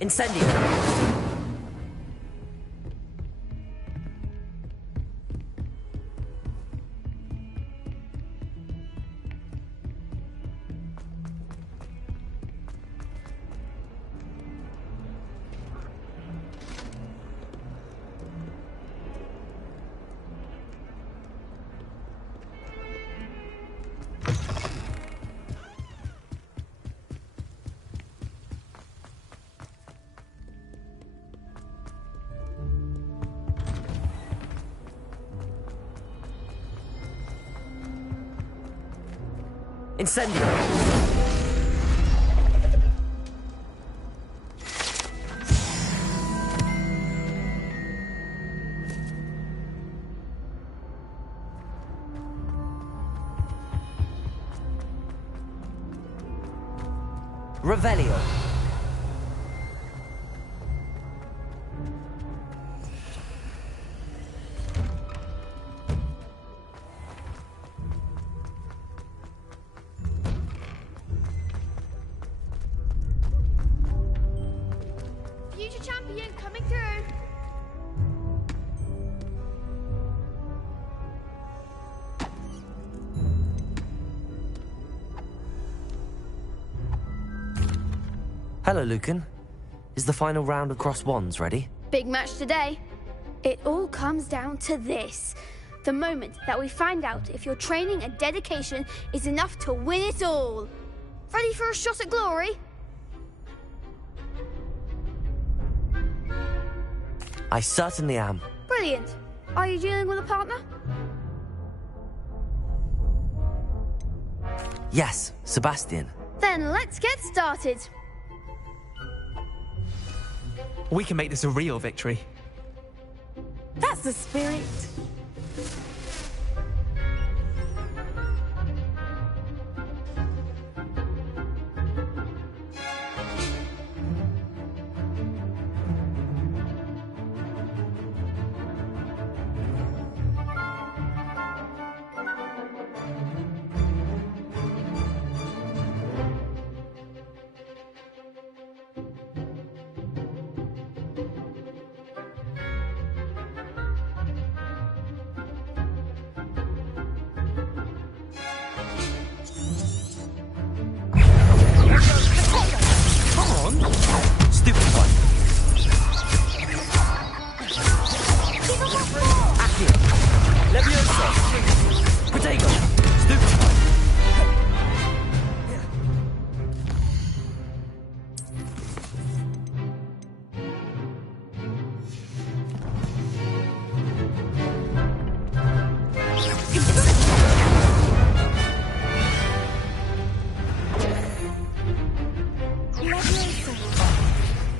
Incendio. Incendio. Revelio. Future champion coming through. Hello, Lucan. Is the final round of Cross Wands ready? Big match today. It all comes down to this. The moment that we find out if your training and dedication is enough to win it all. Ready for a shot at glory? I certainly am. Brilliant. Are you dealing with a partner? Yes, Sebastian. Then let's get started. We can make this a real victory. That's the spirit.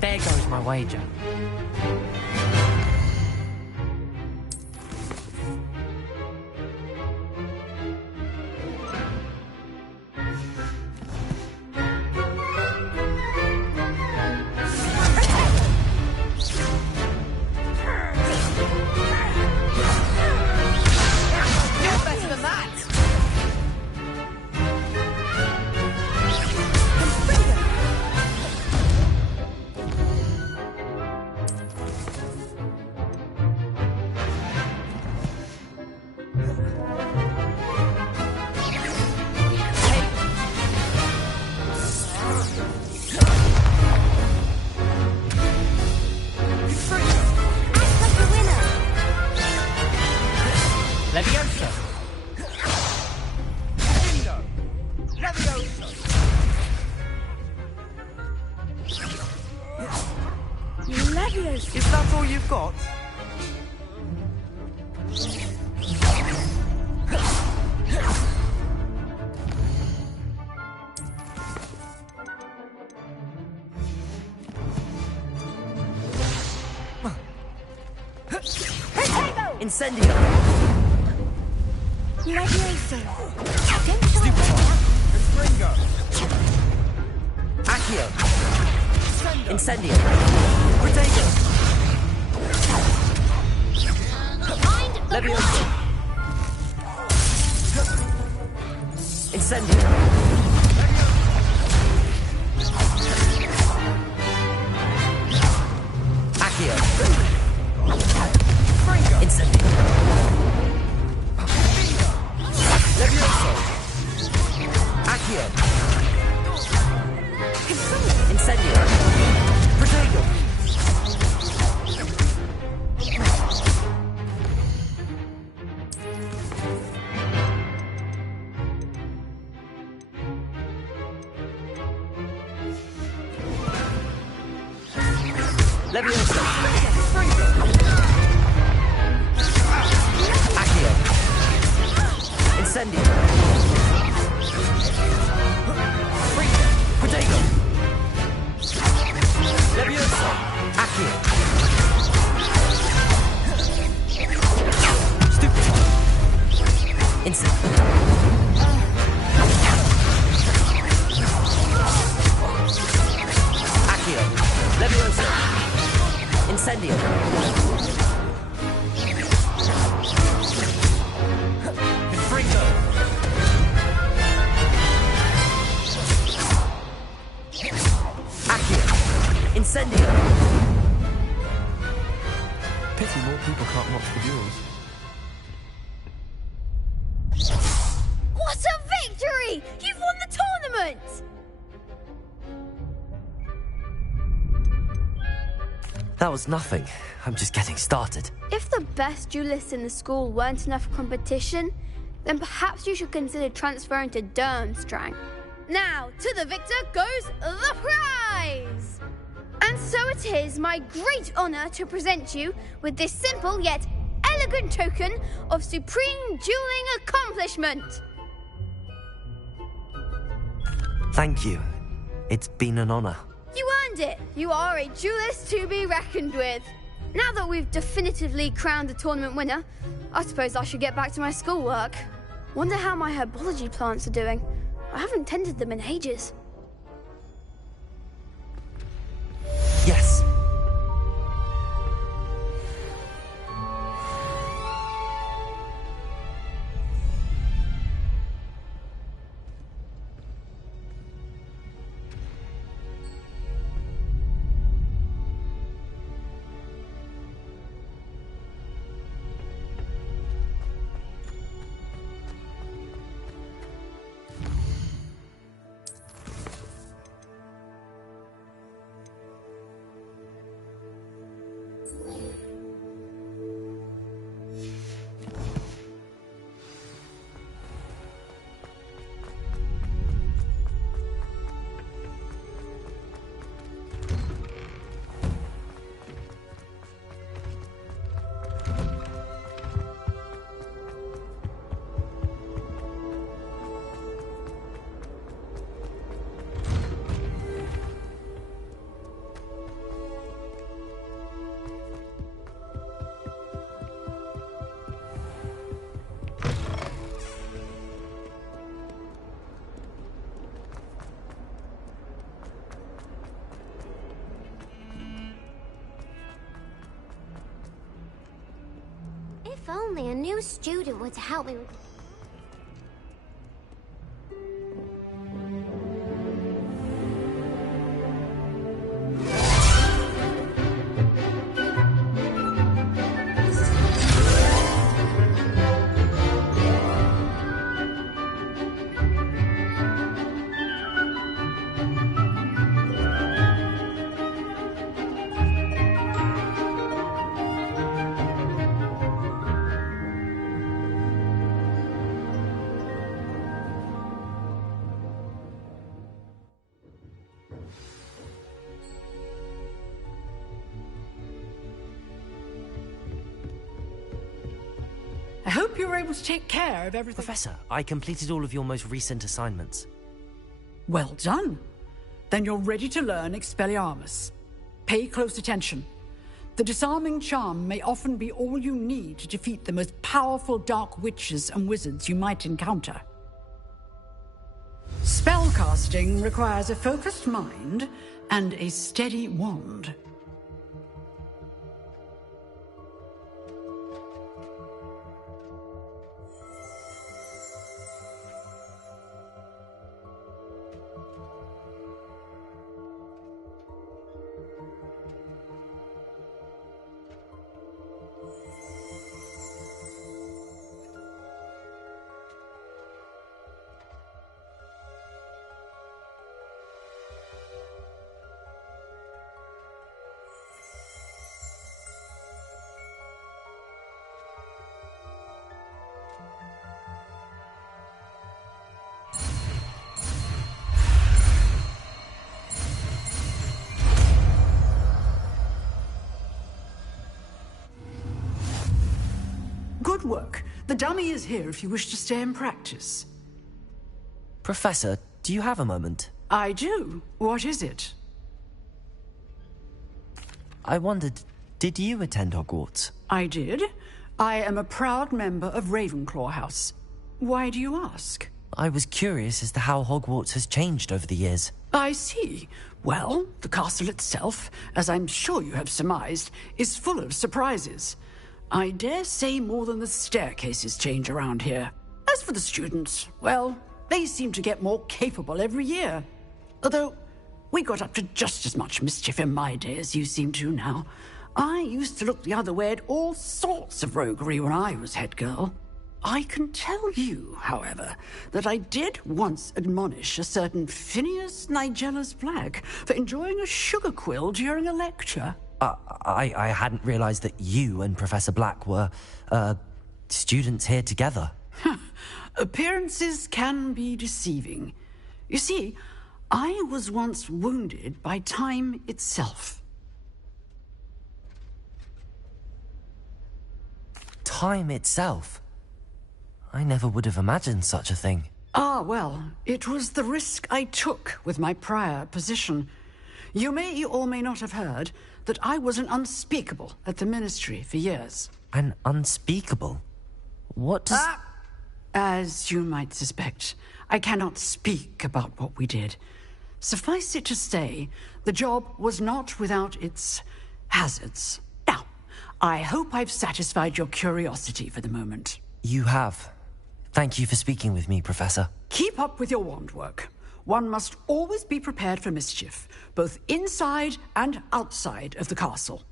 There goes my wager. Is that all you've got? Incendio! Levioso! Stringo! Accio! Incendio! Protego! Levioso! Incendio! Incendio! Protego! Leviosa! Accio! Incendio! Protego! Leviosa! Accio! Stupid! Instant! Accio! Leviosa! Incendio! Confringo! Accio! Incendio! Pity more people can't watch the duels. What a victory! You've won the tournament! That was nothing. I'm just getting started. If the best duelists in the school weren't enough for competition, then perhaps you should consider transferring to Durmstrang. Now, to the victor goes the prize! And so it is my great honor to present you with this simple yet elegant token of supreme dueling accomplishment. Thank you. It's been an honor. You earned it. You are a duelist to be reckoned with. Now that we've definitively crowned the tournament winner, I suppose I should get back to my schoolwork. Wonder how my herbology plants are doing. I haven't tended them in ages. Yes. If only a new student would help me with... I hope you were able to take care of everything. Professor, I completed all of your most recent assignments. Well done. Then you're ready to learn Expelliarmus. Pay close attention. The disarming charm may often be all you need to defeat the most powerful dark witches and wizards you might encounter. Spellcasting requires a focused mind and a steady wand. Good work. The dummy is here if you wish to stay and practice. Professor, do you have a moment? I do. What is it? I wondered, did you attend Hogwarts? I did. I am a proud member of Ravenclaw House. Why do you ask? I was curious as to how Hogwarts has changed over the years. I see. Well, the castle itself, as I'm sure you have surmised, is full of surprises. I dare say more than the staircases change around here. As for the students, well, they seem to get more capable every year. Although, we got up to just as much mischief in my day as you seem to now. I used to look the other way at all sorts of roguery when I was head girl. I can tell you, however, that I did once admonish a certain Phineas Nigella's Black for enjoying a sugar quill during a lecture. I hadn't realized that you and Professor Black were, students here together. Appearances can be deceiving. You see, I was once wounded by time itself. Time itself? I never would have imagined such a thing. Ah, well, it was the risk I took with my prior position. You may or may not have heard that I was an unspeakable at the Ministry for years. An unspeakable? What does... As you might suspect, I cannot speak about what we did. Suffice it to say, the job was not without its hazards. Now, I hope I've satisfied your curiosity for the moment. You have. Thank you for speaking with me, Professor. Keep up with your wand work. One must always be prepared for mischief, both inside and outside of the castle.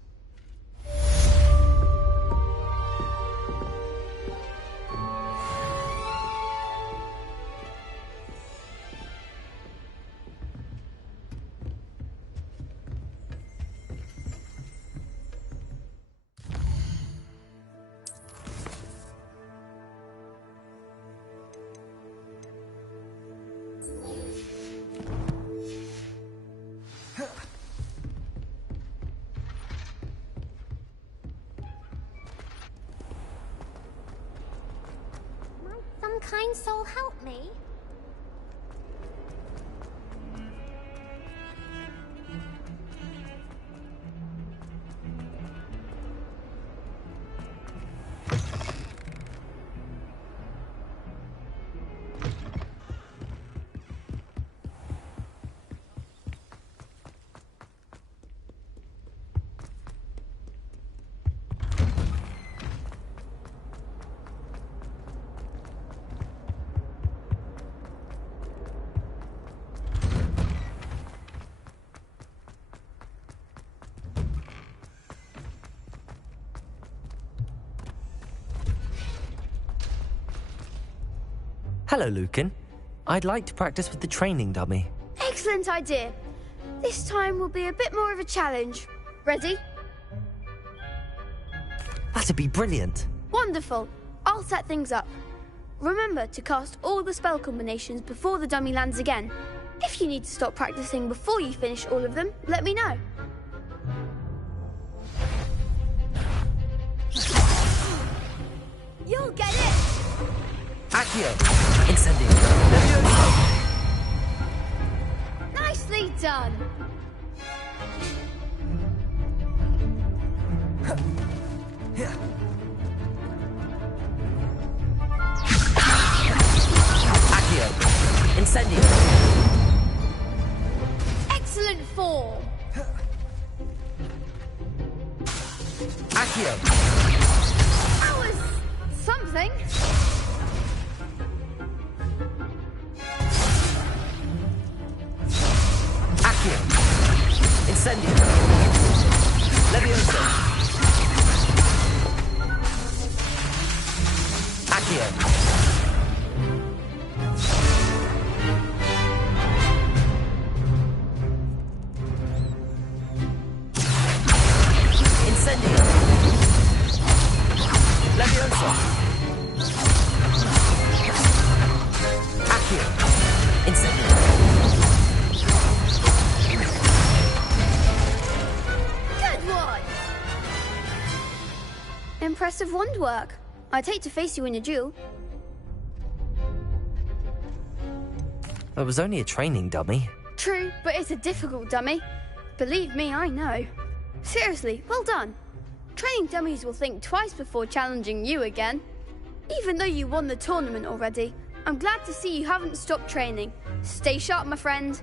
Some kind soul help me? Hello, Lucan. I'd like to practice with the training dummy. Excellent idea. This time will be a bit more of a challenge. Ready? That'd be brilliant. Wonderful. I'll set things up. Remember to cast all the spell combinations before the dummy lands again. If you need to stop practicing before you finish all of them, let me know. You'll get it! Accio! Incendio! Nicely done! Accio! Incendio! Excellent form! Accio! That was something. Accio! Incendio! Levioso! Accio! Incendio! Levioso! Accio! Incendio! Good one! Impressive wand work. I'd hate to face you in a duel. It was only a training dummy. True, but it's a difficult dummy. Believe me, I know. Seriously, well done. Training dummies will think twice before challenging you again. Even though you won the tournament already, I'm glad to see you haven't stopped training. Stay sharp, my friend.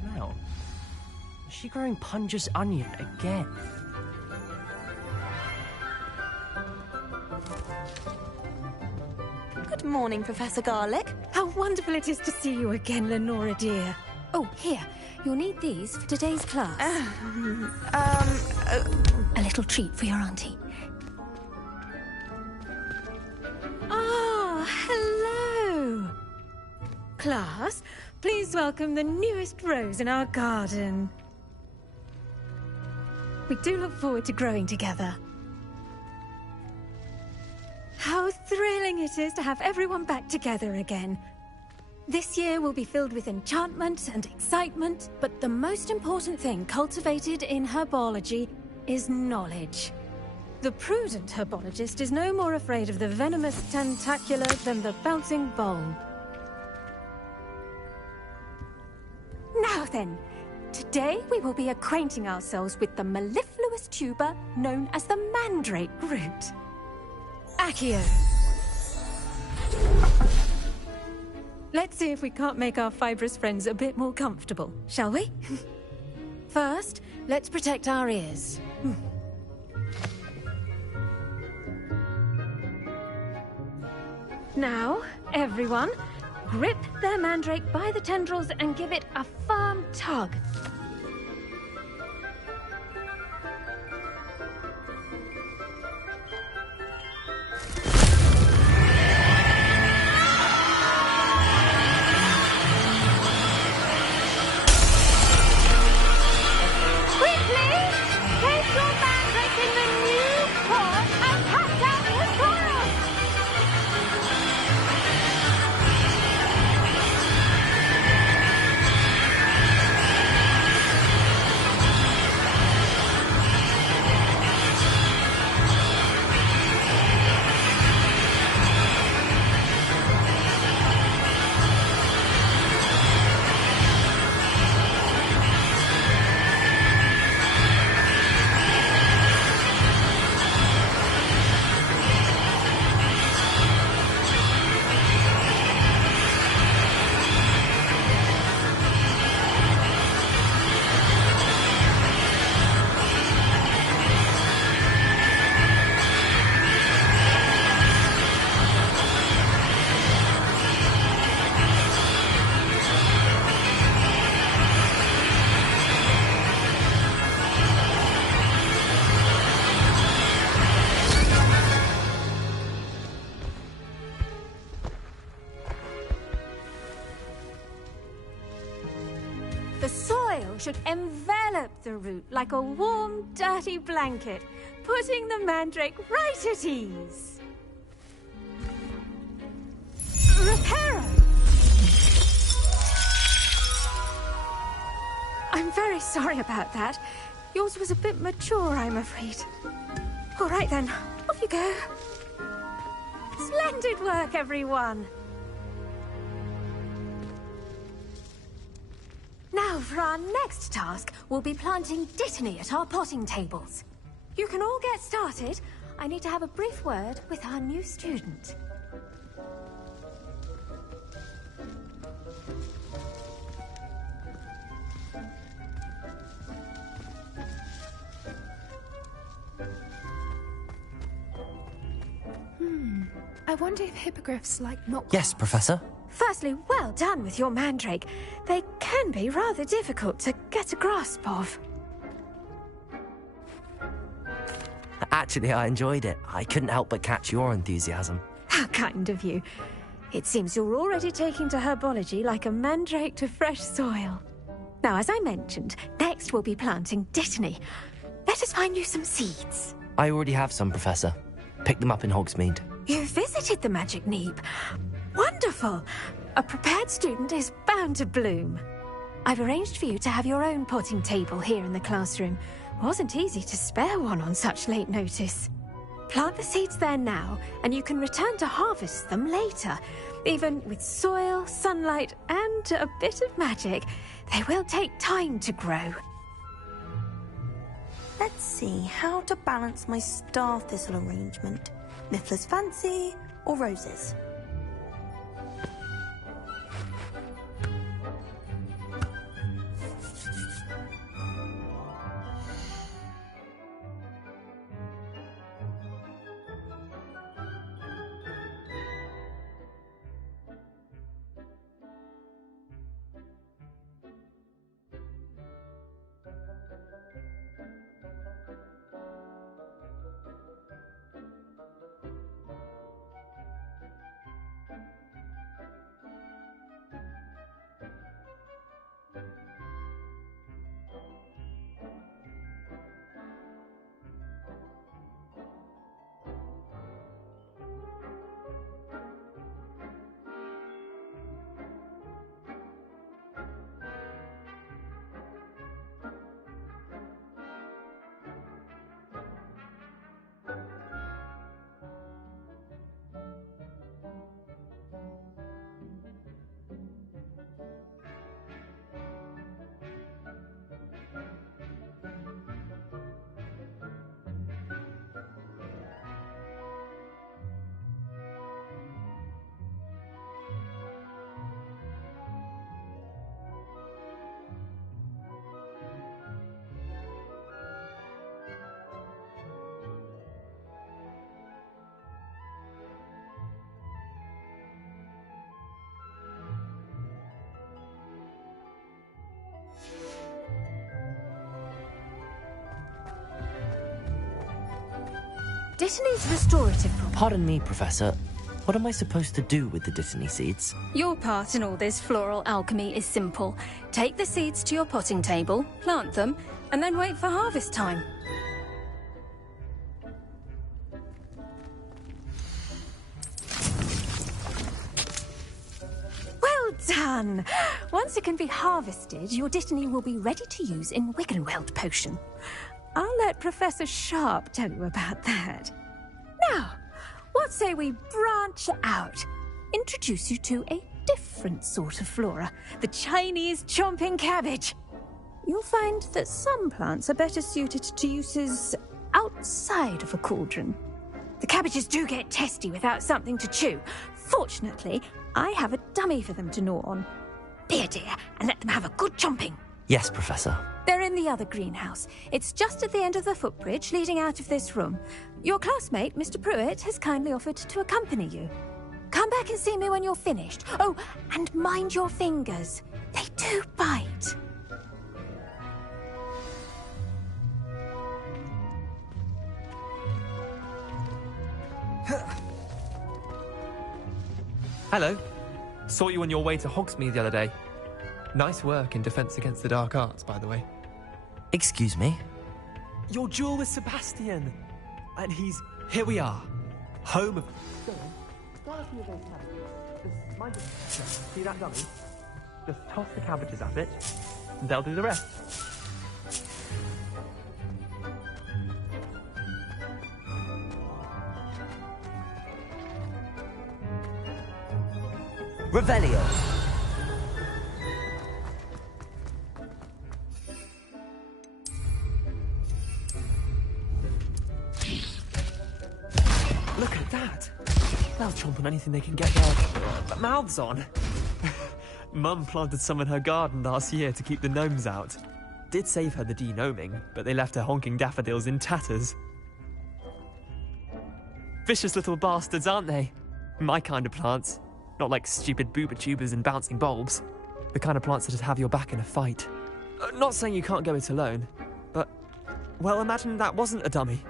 Smell. Is she growing Punja's onion again? Good morning, Professor Garlic. How wonderful it is to see you again, Lenora dear. Oh, here. You'll need these for today's class. A little treat for your auntie. Ah, hello. Class, please welcome the newest rose in our garden. We do look forward to growing together. How thrilling it is to have everyone back together again. This year will be filled with enchantment and excitement, but the most important thing cultivated in herbology is knowledge. The prudent herbologist is no more afraid of the venomous tentacula than the bouncing bulb. Now then, today we will be acquainting ourselves with the mellifluous tuber known as the mandrake root. Accio. Let's see if we can't make our fibrous friends a bit more comfortable, shall we? First, let's protect our ears. Now, everyone, grip their mandrake by the tendrils and give it a firm tug. The soil should envelop the root like a warm, dirty blanket, putting the mandrake right at ease. Reparo! I'm very sorry about that. Yours was a bit mature, I'm afraid. All right then, off you go. Splendid work, everyone. Now, for our next task, we'll be planting Dittany at our potting tables. You can all get started. I need to have a brief word with our new student. I wonder if hippogriffs like not. Yes, Professor. Firstly, well done with your mandrake. They can be rather difficult to get a grasp of. Actually, I enjoyed it. I couldn't help but catch your enthusiasm. How kind of you. It seems you're already taking to herbology like a mandrake to fresh soil. Now, as I mentioned, next we'll be planting Dittany. Let us find you some seeds. I already have some, Professor. Picked them up in Hogsmeade. You visited the Magic Neep. Wonderful! A prepared student is bound to bloom. I've arranged for you to have your own potting table here in the classroom. Wasn't easy to spare one on such late notice. Plant the seeds there now, and you can return to harvest them later. Even with soil, sunlight, and a bit of magic, they will take time to grow. Let's see how to balance my star thistle arrangement. Niffler's fancy or roses? Dittany's restorative property. Pardon me, Professor. What am I supposed to do with the Dittany seeds? Your part in all this floral alchemy is simple. Take the seeds to your potting table, plant them, and then wait for harvest time. Well done! Once it can be harvested, your Dittany will be ready to use in Wiggenweld potion. I'll let Professor Sharp tell you about that. Now, what say we branch out? Introduce you to a different sort of flora, the Chinese chomping cabbage. You'll find that some plants are better suited to uses outside of a cauldron. The cabbages do get testy without something to chew. Fortunately, I have a dummy for them to gnaw on. Be a dear and let them have a good chomping. Yes, Professor. They're in the other greenhouse. It's just at the end of the footbridge leading out of this room. Your classmate, Mr. Pruitt, has kindly offered to accompany you. Come back and see me when you're finished. Oh, and mind your fingers. They do bite. Hello. Saw you on your way to Hogsmeade the other day. Nice work in Defense Against the Dark Arts, by the way. Excuse me? Your duel with Sebastian. And here we are. Home of... Go on. Start off your those cabbages. Just mind your... See that dummy? Just toss the cabbages at it. they'll do the rest. Revelio. Look at that. They'll chomp on anything they can get their mouths on. Mum planted some in her garden last year to keep the gnomes out. Did save her the de-gnoming, but they left her honking daffodils in tatters. Vicious little bastards, aren't they? My kind of plants. Not like stupid booba tubers and bouncing bulbs. The kind of plants that just have your back in a fight. Not saying you can't go it alone, but, well, imagine that wasn't a dummy.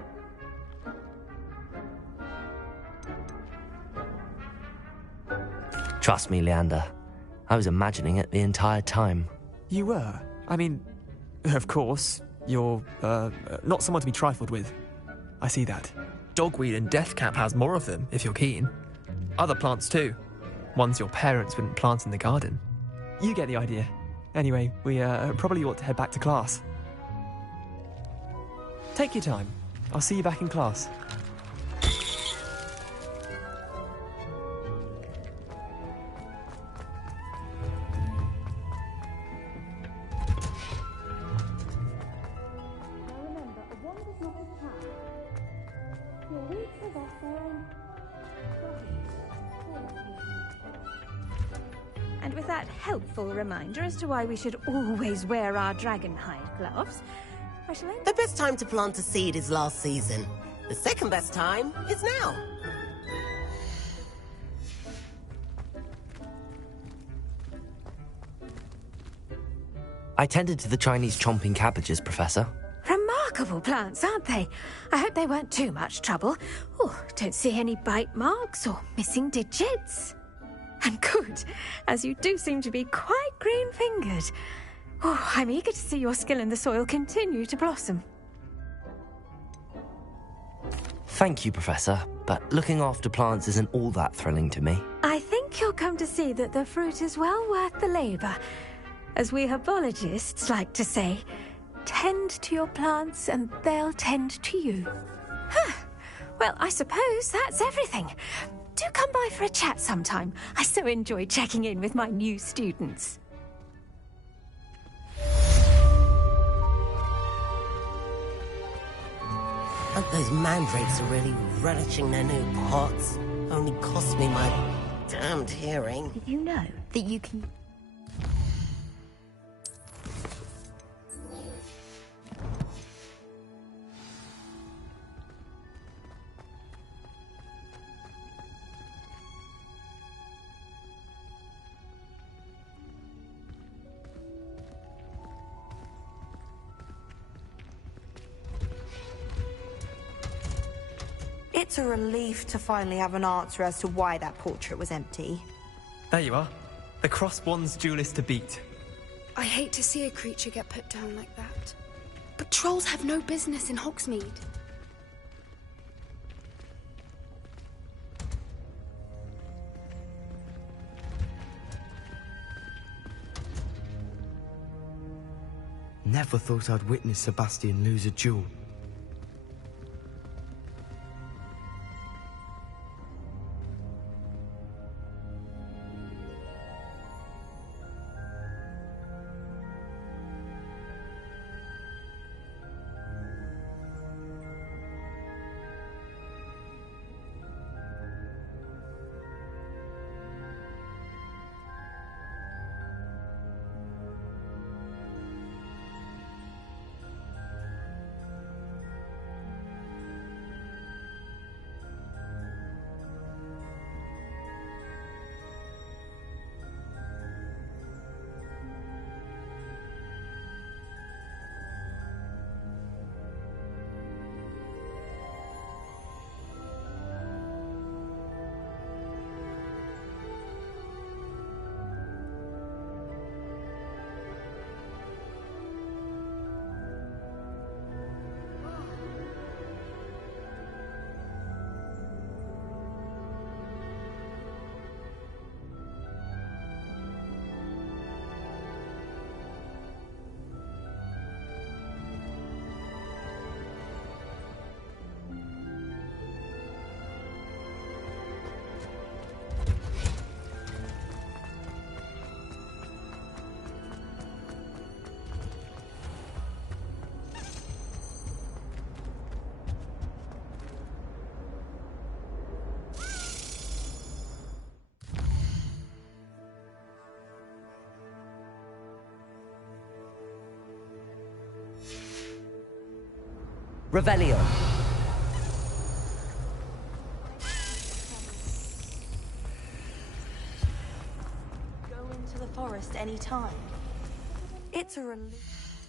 Trust me, Leander. I was imagining it the entire time. You were? I mean, of course, you're, not someone to be trifled with. I see that. Dogweed and deathcap has more of them, if you're keen. Other plants too. Ones your parents wouldn't plant in the garden. You get the idea. Anyway, we probably ought to head back to class. Take your time. I'll see you back in class. And with that helpful reminder as to why we should always wear our dragon hide gloves, I shall end. The best time to plant a seed is last season. The second best time is now. I tended to the Chinese chomping cabbages, Professor. Remarkable plants, aren't they? I hope they weren't too much trouble. Oh, don't see any bite marks or missing digits. And good, as you do seem to be quite green-fingered. Oh, I'm eager to see your skill in the soil continue to blossom. Thank you, Professor, but looking after plants isn't all that thrilling to me. I think you'll come to see that the fruit is well worth the labour. As we herbologists like to say, tend to your plants and they'll tend to you. Huh. Well, I suppose that's everything. Do come by for a chat sometime. I so enjoy checking in with my new students. And those mandrakes are really relishing their new pots. Only cost me my damned hearing. Did you know that you can... It's a relief to finally have an answer as to why that portrait was empty. There you are. The crossed one's duelist to beat. I hate to see a creature get put down like that. But trolls have no business in Hogsmeade. Never thought I'd witness Sebastian lose a duel. Revelio. Go into the forest any time. It's a relief.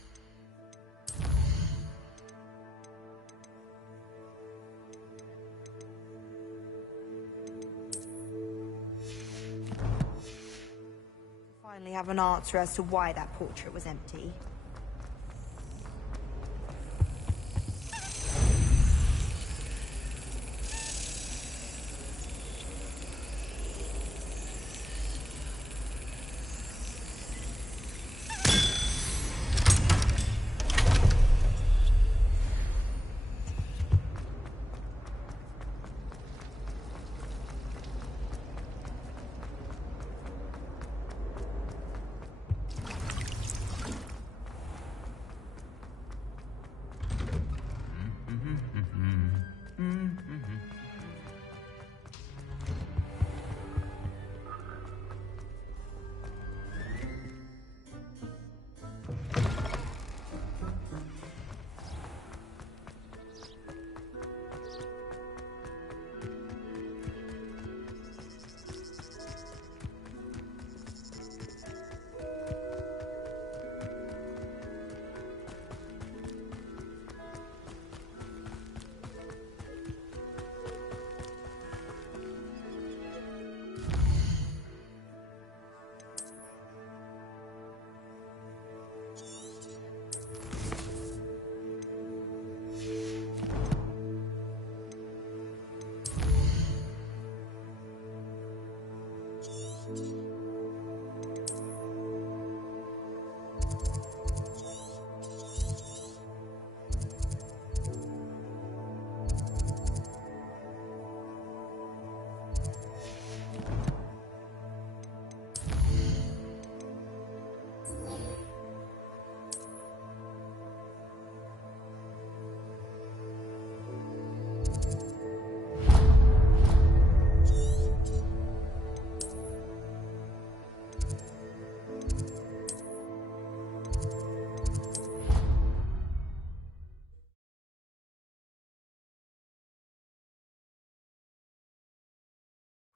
Finally have an answer as to why that portrait was empty.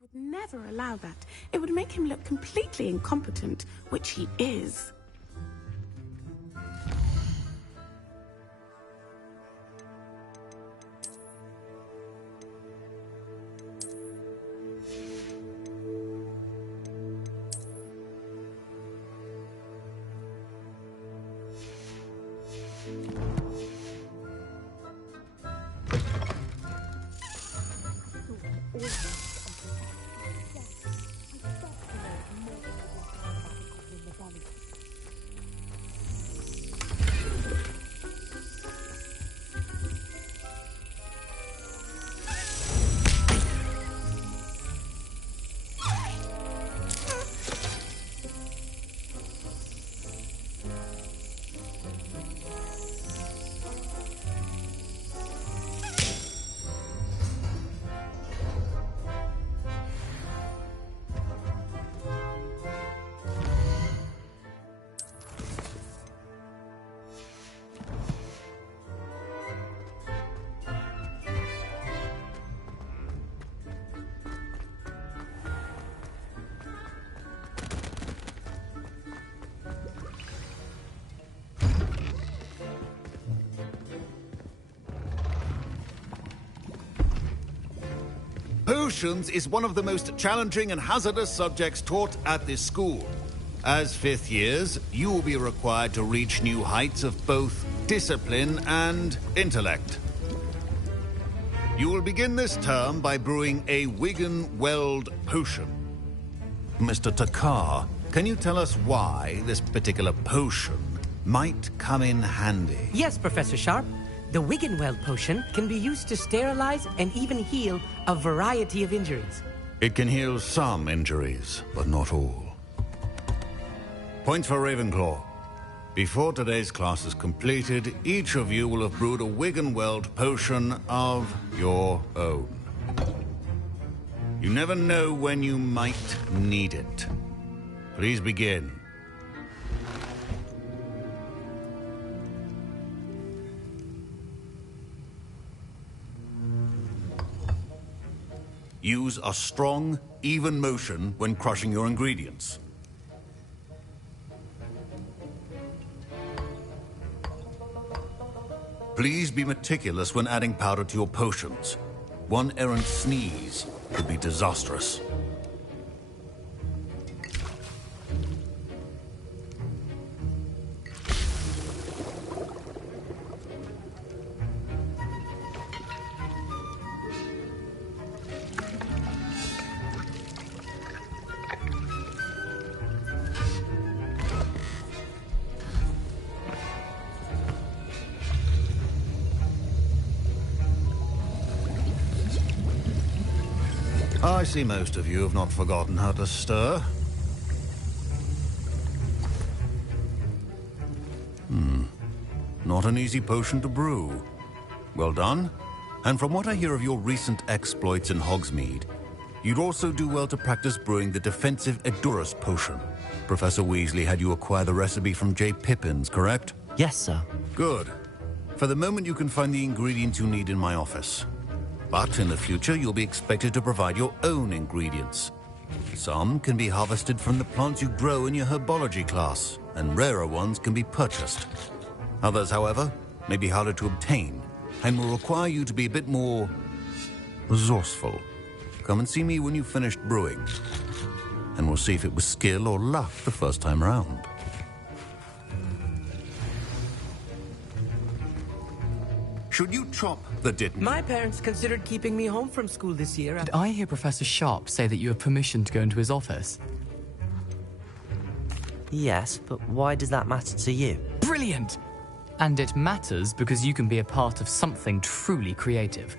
Would never allow that. It would make him look completely incompetent, which he is. Potions is one of the most challenging and hazardous subjects taught at this school. As fifth years, you will be required to reach new heights of both discipline and intellect. You will begin this term by brewing a Wiggenweld potion. Mr. Takar, can you tell us why this particular potion might come in handy? Yes, Professor Sharp. The Wiggenweld potion can be used to sterilize and even heal a variety of injuries. It can heal some injuries, but not all. Points for Ravenclaw. Before today's class is completed, each of you will have brewed a Wiggenweld potion of your own. You never know when you might need it. Please begin. Use a strong, even motion when crushing your ingredients. Please be meticulous when adding powder to your potions. One errant sneeze could be disastrous. I see most of you have not forgotten how to stir. Not an easy potion to brew. Well done. And from what I hear of your recent exploits in Hogsmeade, you'd also do well to practice brewing the defensive Edurus potion. Professor Weasley had you acquire the recipe from J. Pippins, correct? Yes, sir. Good. For the moment, you can find the ingredients you need in my office. But in the future, you'll be expected to provide your own ingredients. Some can be harvested from the plants you grow in your herbology class, and rarer ones can be purchased. Others, however, may be harder to obtain, and will require you to be a bit more resourceful. Come and see me when you've finished brewing, and we'll see if it was skill or luck the first time round. Should you chop the Ditton? My parents considered keeping me home from school this year. Did I hear Professor Sharp say that you have permission to go into his office? Yes, but why does that matter to you? Brilliant! And it matters because you can be a part of something truly creative.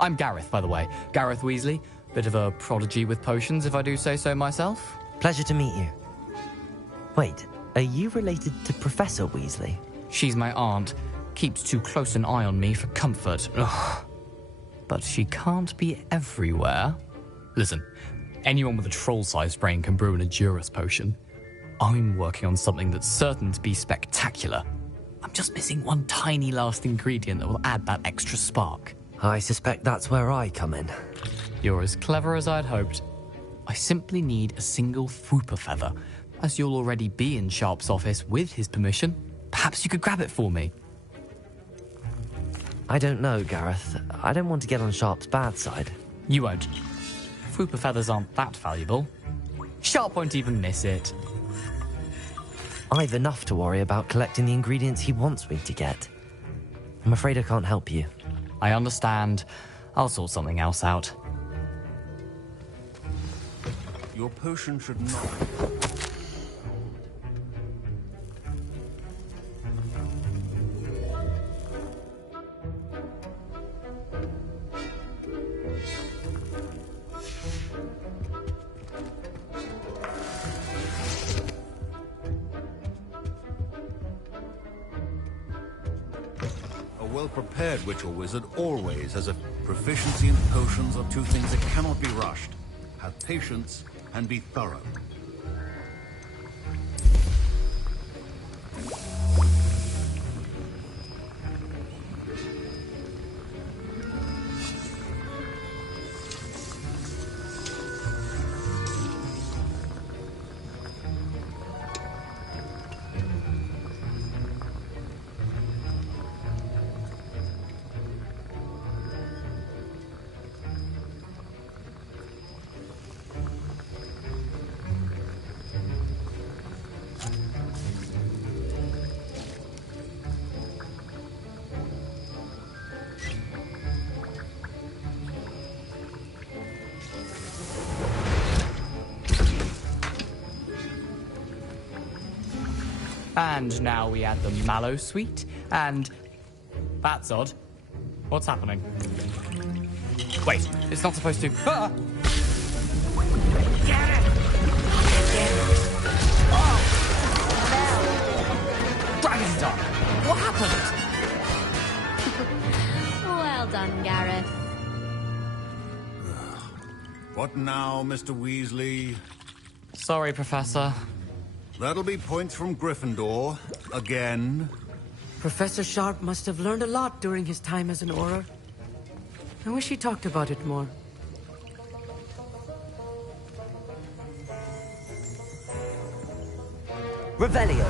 I'm Gareth, by the way. Gareth Weasley. Bit of a prodigy with potions, if I do say so myself. Pleasure to meet you. Wait, are you related to Professor Weasley? She's my aunt. Keeps too close an eye on me for comfort. Ugh. But she can't be everywhere. Listen, anyone with a troll-sized brain can brew an Edurus potion. I'm working on something that's certain to be spectacular. I'm just missing one tiny last ingredient that will add that extra spark. I suspect that's where I come in. You're as clever as I'd hoped. I simply need a single Fwooper feather. As you'll already be in Sharp's office with his permission, perhaps you could grab it for me. I don't know, Gareth. I don't want to get on Sharp's bad side. You won't. Fwooper feathers aren't that valuable. Sharp won't even miss it. I've enough to worry about collecting the ingredients he wants me to get. I'm afraid I can't help you. I understand. I'll sort something else out. Your potion should not... A well-prepared witch or wizard always has a proficiency in potions are two things that cannot be rushed. Have patience and be thorough. And now we add the mallow sweet, and... That's odd. What's happening? Wait, it's not supposed to... Ah! Get it! Oh! Dragon's done! What happened? Well done, Gareth. What now, Mr. Weasley? Sorry, Professor. That'll be points from Gryffindor. Again. Professor Sharp must have learned a lot during his time as an Auror. I wish he talked about it more. Revelio.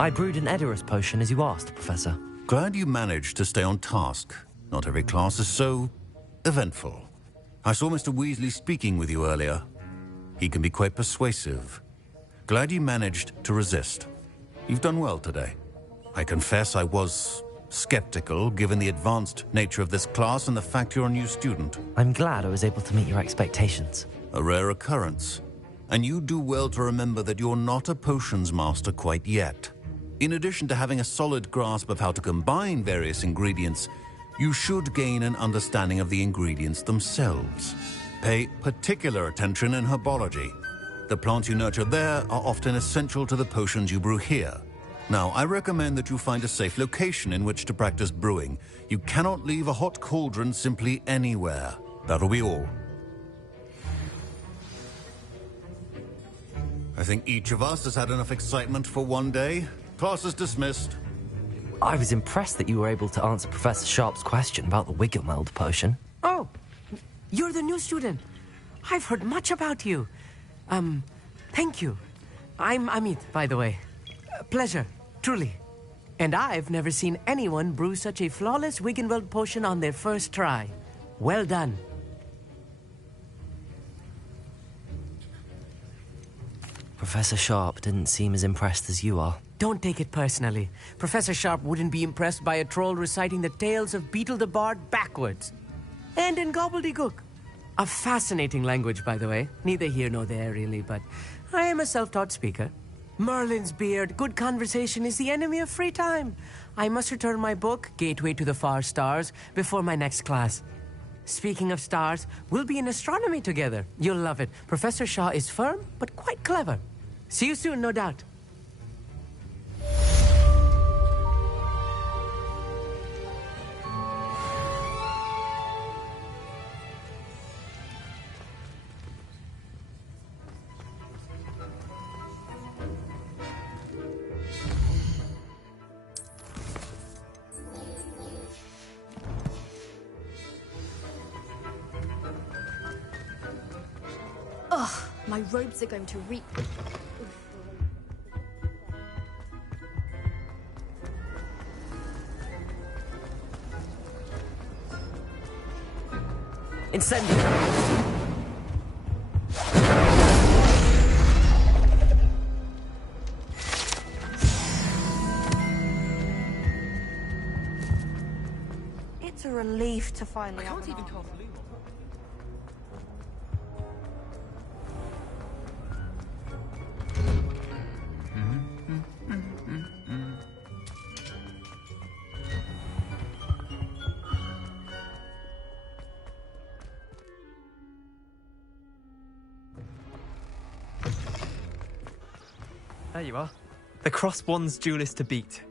I brewed an Edorus potion as you asked, Professor. Glad you managed to stay on task. Not every class is so eventful. I saw Mr. Weasley speaking with you earlier. He can be quite persuasive. Glad you managed to resist. You've done well today. I confess I was skeptical, given the advanced nature of this class and the fact you're a new student. I'm glad I was able to meet your expectations. A rare occurrence. And you do well to remember that you're not a potions master quite yet. In addition to having a solid grasp of how to combine various ingredients, you should gain an understanding of the ingredients themselves. Pay particular attention in herbology. The plants you nurture there are often essential to the potions you brew here. Now, I recommend that you find a safe location in which to practice brewing. You cannot leave a hot cauldron simply anywhere. That'll be all. I think each of us has had enough excitement for one day. Class is dismissed. I was impressed that you were able to answer Professor Sharp's question about the Wiggenweld potion. Oh, you're the new student. I've heard much about you. Thank you. I'm Amit, by the way. Pleasure, truly. And I've never seen anyone brew such a flawless Wiggenweld potion on their first try. Well done. Professor Sharp didn't seem as impressed as you are. Don't take it personally. Professor Sharp wouldn't be impressed by a troll reciting the tales of Beetle the Bard backwards. And in gobbledygook. A fascinating language, by the way. Neither here nor there, really, but I am a self-taught speaker. Merlin's beard, good conversation is the enemy of free time. I must return my book, Gateway to the Far Stars, before my next class. Speaking of stars, we'll be in astronomy together. You'll love it. Professor Shaw is firm, but quite clever. See you soon, no doubt. Ugh, my robes are going to reek. Incendio! It's a relief to finally have an arm. There you are. The Crosswands duelist to beat.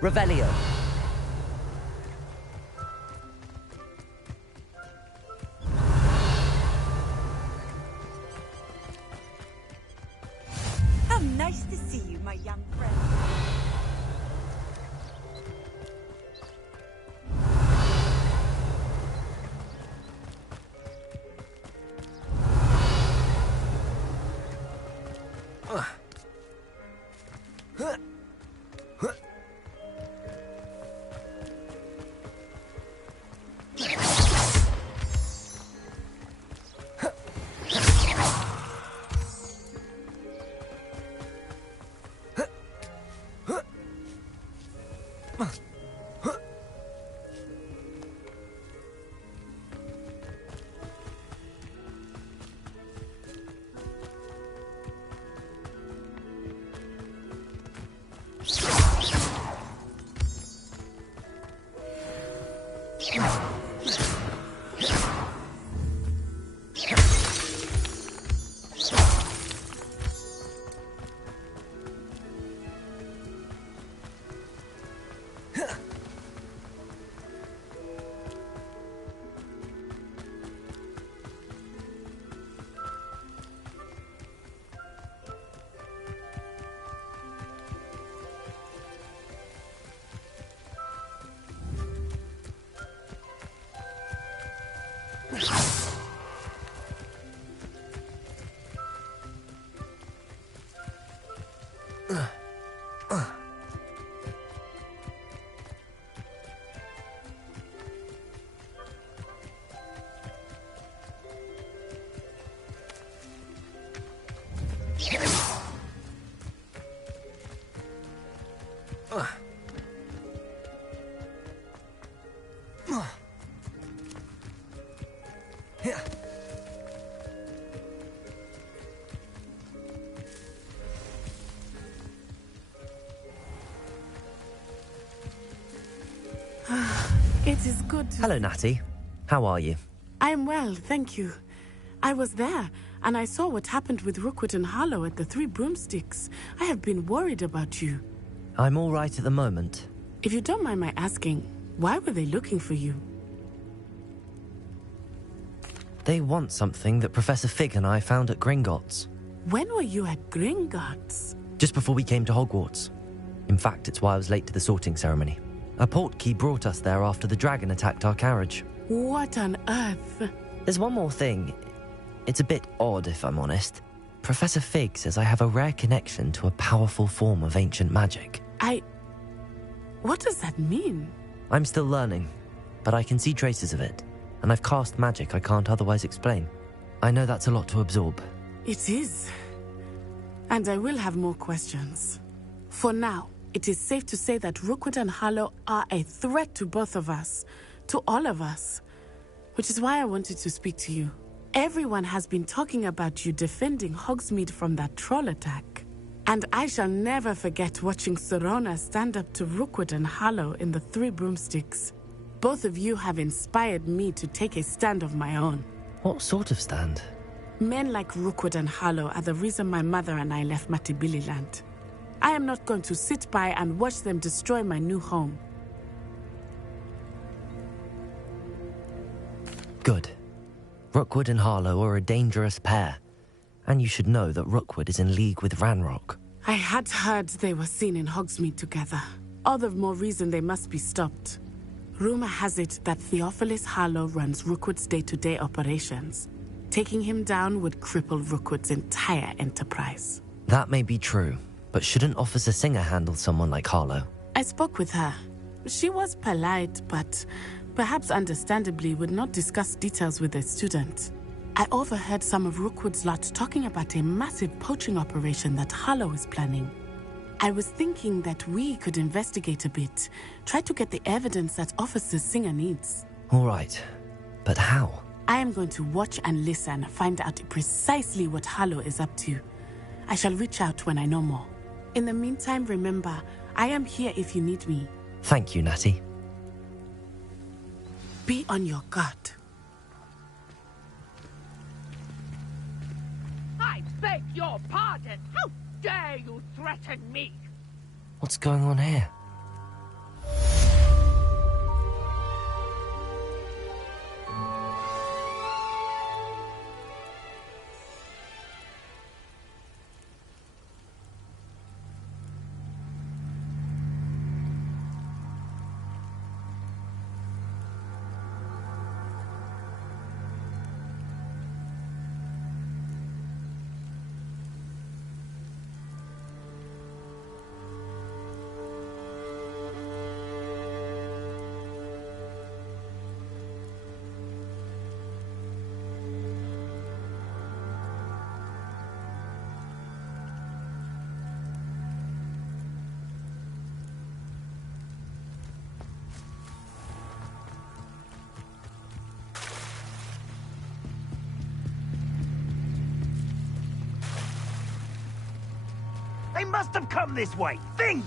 Revelio. How nice to see you, my young friend. It is good to... Hello, Natty. How are you? I am well, thank you. I was there, and I saw what happened with Rookwood and Harlow at the Three Broomsticks. I have been worried about you. I'm all right at the moment. If you don't mind my asking, why were they looking for you? They want something that Professor Fig and I found at Gringotts. When were you at Gringotts? Just before we came to Hogwarts. In fact, it's why I was late to the sorting ceremony. A portkey brought us there after the dragon attacked our carriage. What on earth? There's one more thing. It's a bit odd, if I'm honest. Professor Fig says I have a rare connection to a powerful form of ancient magic. What does that mean? I'm still learning, but I can see traces of it, and I've cast magic I can't otherwise explain. I know that's a lot to absorb. It is. And I will have more questions. For now, it is safe to say that Rookwood and Harlow are a threat to both of us, to all of us, which is why I wanted to speak to you. Everyone has been talking about you defending Hogsmeade from that troll attack. And I shall never forget watching Serona stand up to Rookwood and Harlow in the Three Broomsticks. Both of you have inspired me to take a stand of my own. What sort of stand? Men like Rookwood and Harlow are the reason my mother and I left Matibililand. I am not going to sit by and watch them destroy my new home. Good. Rookwood and Harlow are a dangerous pair. And you should know that Rookwood is in league with Ranrock. I had heard they were seen in Hogsmeade together. All the more reason they must be stopped. Rumor has it that Theophilus Harlow runs Rookwood's day-to-day operations. Taking him down would cripple Rookwood's entire enterprise. That may be true, but shouldn't Officer Singer handle someone like Harlow? I spoke with her. She was polite, but perhaps understandably would not discuss details with a student. I overheard some of Rookwood's lot talking about a massive poaching operation that Harlow is planning. I was thinking that we could investigate a bit, try to get the evidence that Officer Singer needs. All right, but how? I am going to watch and listen, find out precisely what Harlow is up to. I shall reach out when I know more. In the meantime, remember, I am here if you need me. Thank you, Natty. Be on your guard. I beg your pardon. How dare you threaten me? What's going on here? They must have come this way. Think!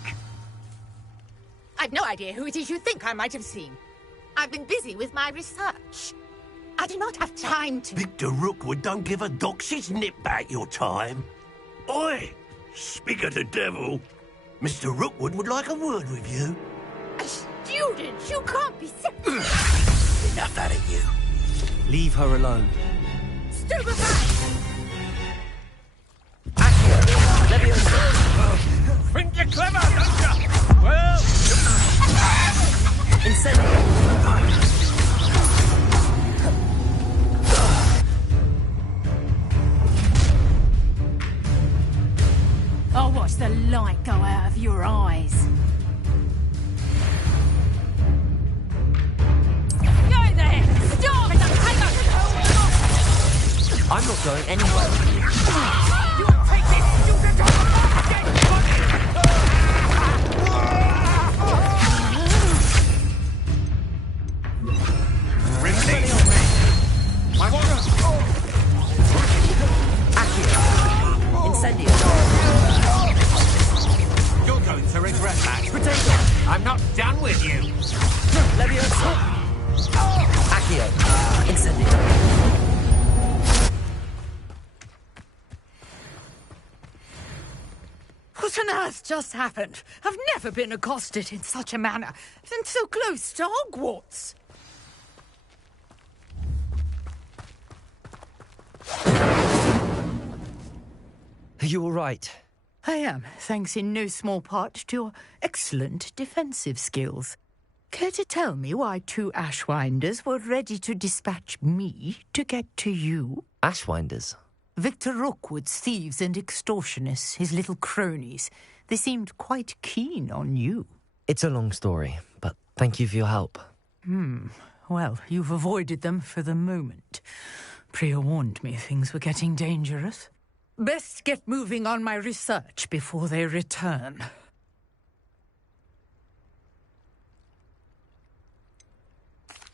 I've no idea who it is you think I might have seen. I've been busy with my research. I do not have time to... Victor Rookwood don't give a doxy's nip back your time. Oi! Speak of the devil. Mr. Rookwood would like a word with you. A student? You can't be Enough out of you. Leave her alone. Think you're clever, don't you? Well... I'll watch the light go out of your eyes. Go there! Stop! I'm not going anywhere with you. You'll take this student You're going to regret that. I'm not done with you. Accio. Incendio. What on earth just happened? I've never been accosted in such a manner, and so close to Hogwarts. Are you all right? I am, thanks in no small part to your excellent defensive skills. Care to tell me why 2 Ashwinders were ready to dispatch me to get to you? Ashwinders? Victor Rookwood's thieves and extortionists, his little cronies. They seemed quite keen on you. It's a long story, but thank you for your help. Well, you've avoided them for the moment. Priya warned me things were getting dangerous. Best get moving on my research before they return.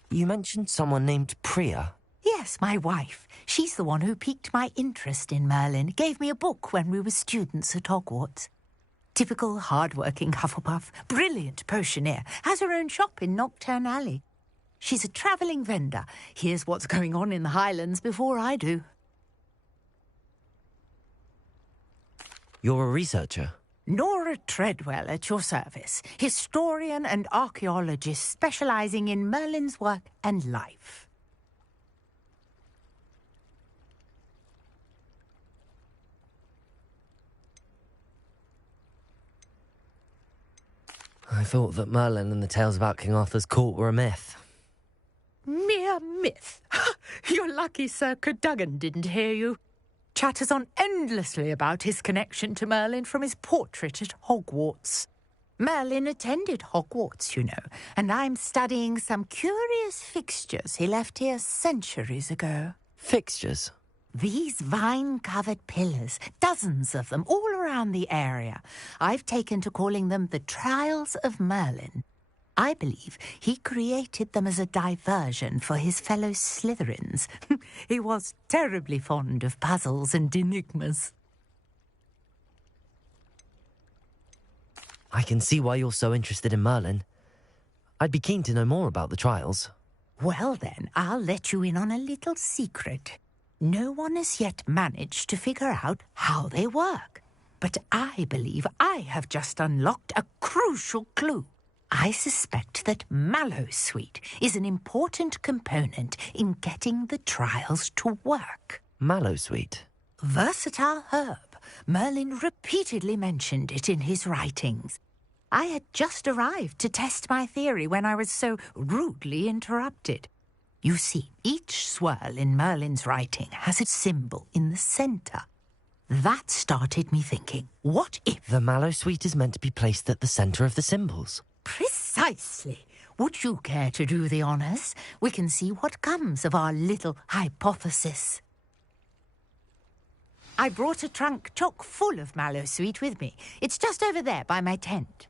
You mentioned someone named Priya. Yes, my wife. She's the one who piqued my interest in Merlin. Gave me a book when we were students at Hogwarts. Typical hard-working Hufflepuff. Brilliant potioneer. Has her own shop in Diagon Alley. She's a travelling vendor. Hears what's going on in the Highlands before I do. You're a researcher? Nora Treadwell at your service. Historian and archaeologist specialising in Merlin's work and life. I thought that Merlin and the tales about King Arthur's court were a myth. Mere myth. You're lucky Sir Cadogan didn't hear you. Chatters on endlessly about his connection to Merlin from his portrait at Hogwarts. Merlin attended Hogwarts, you know, and I'm studying some curious fixtures he left here centuries ago. Fixtures? These vine-covered pillars, dozens of them, all around the area. I've taken to calling them the Trials of Merlin. I believe he created them as a diversion for his fellow Slytherins. He was terribly fond of puzzles and enigmas. I can see why you're so interested in Merlin. I'd be keen to know more about the trials. Well then, I'll let you in on a little secret. No one has yet managed to figure out how they work. But I believe I have just unlocked a crucial clue. I suspect that Mallowsweet is an important component in getting the trials to work. Mallowsweet? Versatile herb. Merlin repeatedly mentioned it in his writings. I had just arrived to test my theory when I was so rudely interrupted. You see, each swirl in Merlin's writing has a symbol in the centre. That started me thinking, what if... The Mallowsweet is meant to be placed at the centre of the symbols. Precisely. Would you care to do the honours? We can see what comes of our little hypothesis. I brought a trunk chock full of Mallowsweet with me. It's just over there by my tent.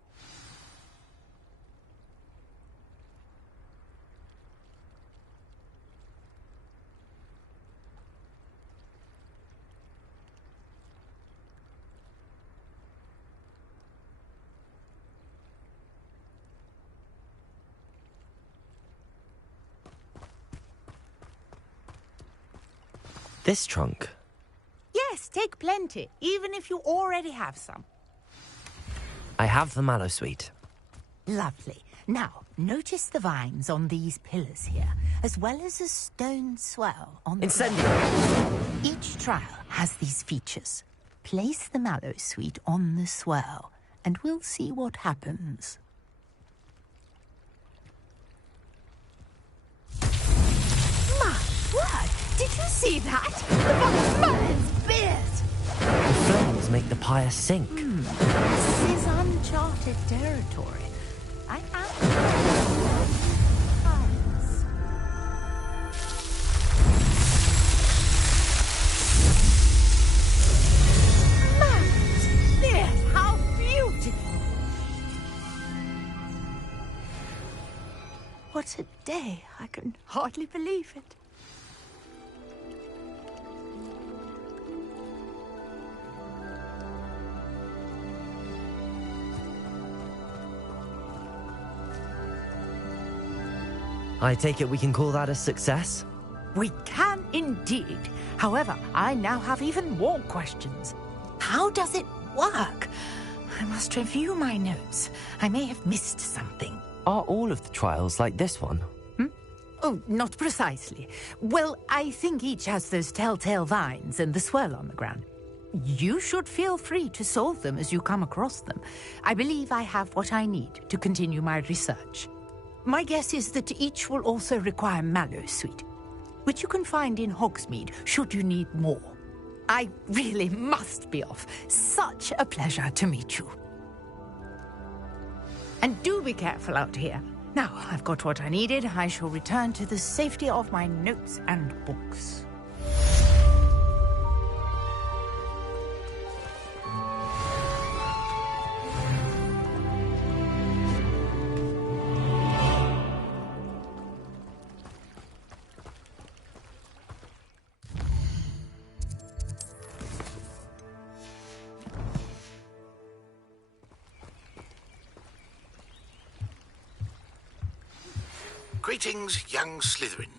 This trunk? Yes, take plenty, even if you already have some. I have the Mallowsweet. Lovely. Now, notice the vines on these pillars here, as well as a stone swirl on the Incendio! Each trial has these features. Place the Mallowsweet on the swirl, and we'll see what happens. My word! Did you see that? The Merlin's beard! The flames make the pyre sink. This is uncharted territory. I have Yes, how beautiful! What a day. I can hardly believe it. I take it we can call that a success? We can indeed. However, I now have even more questions. How does it work? I must review my notes. I may have missed something. Are all of the trials like this one? Oh, not precisely. Well, I think each has those telltale vines and the swirl on the ground. You should feel free to solve them as you come across them. I believe I have what I need to continue my research. My guess is that each will also require mallow sweet, which you can find in Hogsmeade should you need more. I really must be off. Such a pleasure to meet you. And do be careful out here. Now I've got what I needed, I shall return to the safety of my notes and books. Greetings, young Slytherin.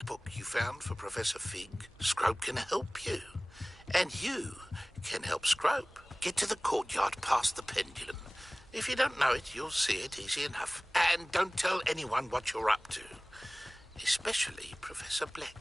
The book you found for Professor Fig. Scrope can help you. And you can help Scrope get to the courtyard past the pendulum. If you don't know it, you'll see it easy enough. And don't tell anyone what you're up to. Especially Professor Black.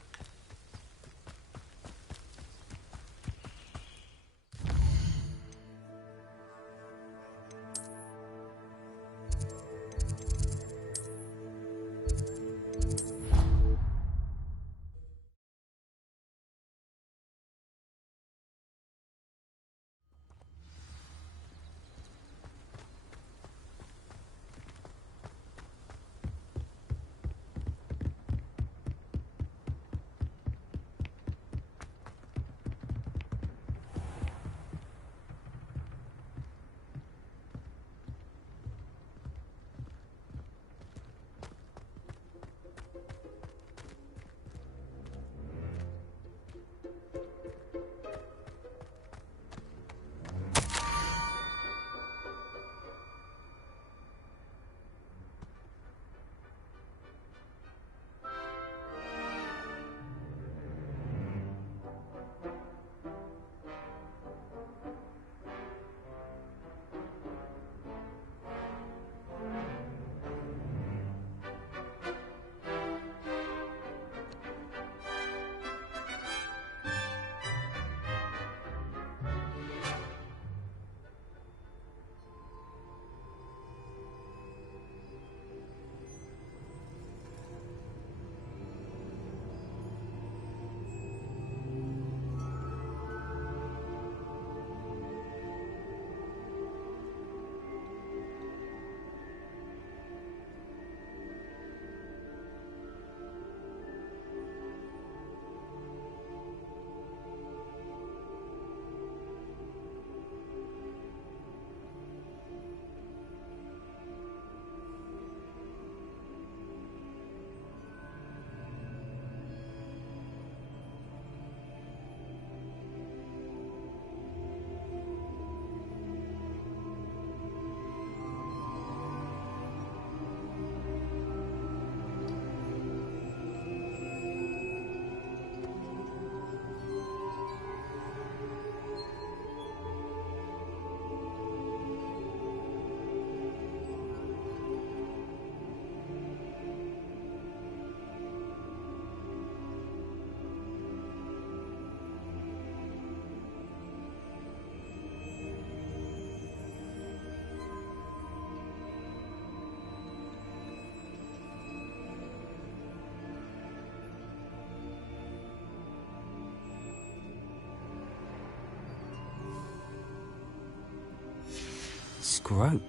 Scrope?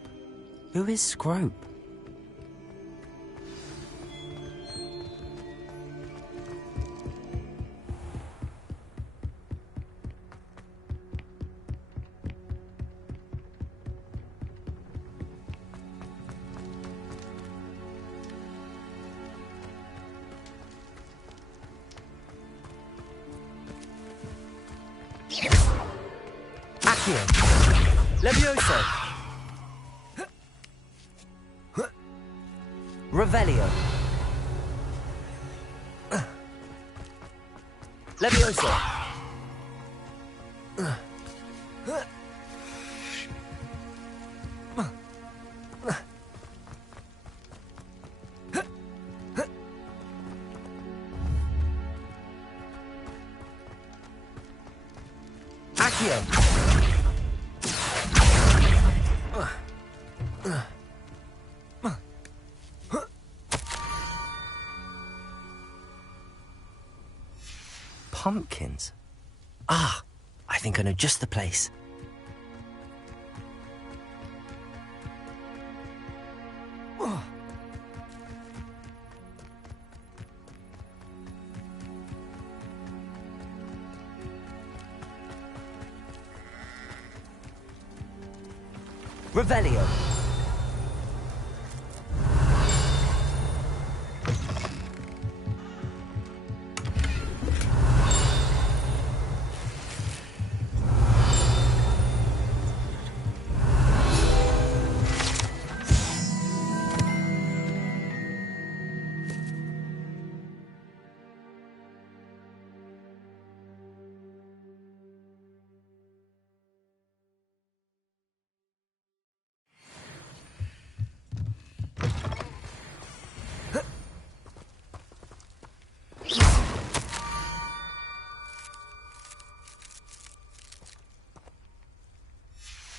Who is Scrope? Levioso! Revelio. Leviosa. Accio. Pumpkins? Ah, I think I know just the place. Revelio.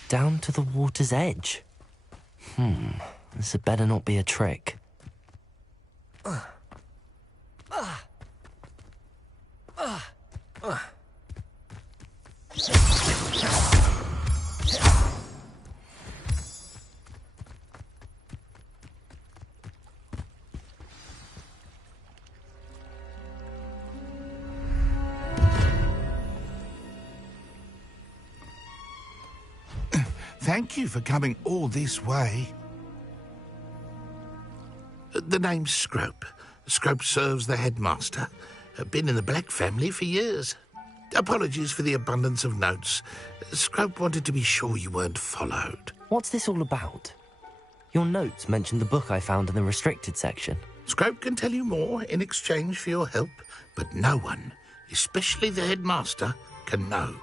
Down to the water's edge. This had better not be a trick. Thank you for coming all this way. The name's Scrope. Scrope serves the headmaster. Been in the Black family for years. Apologies for the abundance of notes. Scrope wanted to be sure you weren't followed. What's this all about? Your notes mentioned the book I found in the restricted section. Scrope can tell you more in exchange for your help, but no one, especially the headmaster, can know.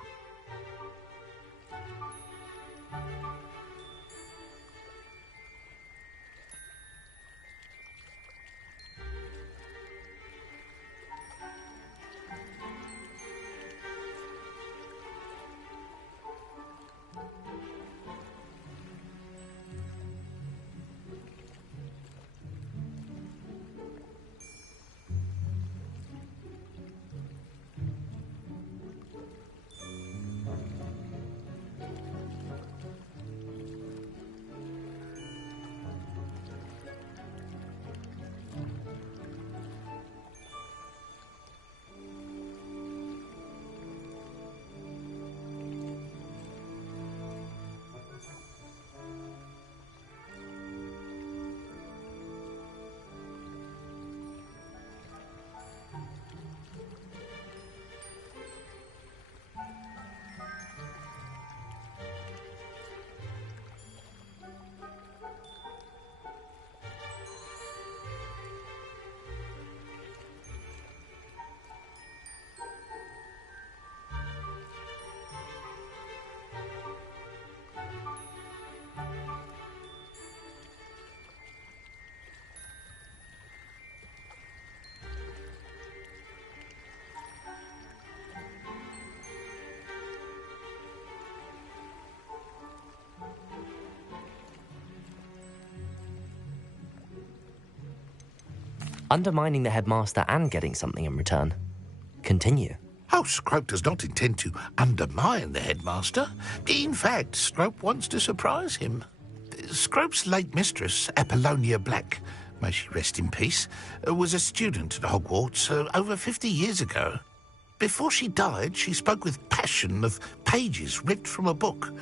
Undermining the headmaster and getting something in return. Continue. Oh, Scrope does not intend to undermine the headmaster. In fact, Scrope wants to surprise him. Scrope's late mistress, Apollonia Black, may she rest in peace, was a student at Hogwarts over 50 years ago. Before she died, she spoke with passion of pages ripped from a book.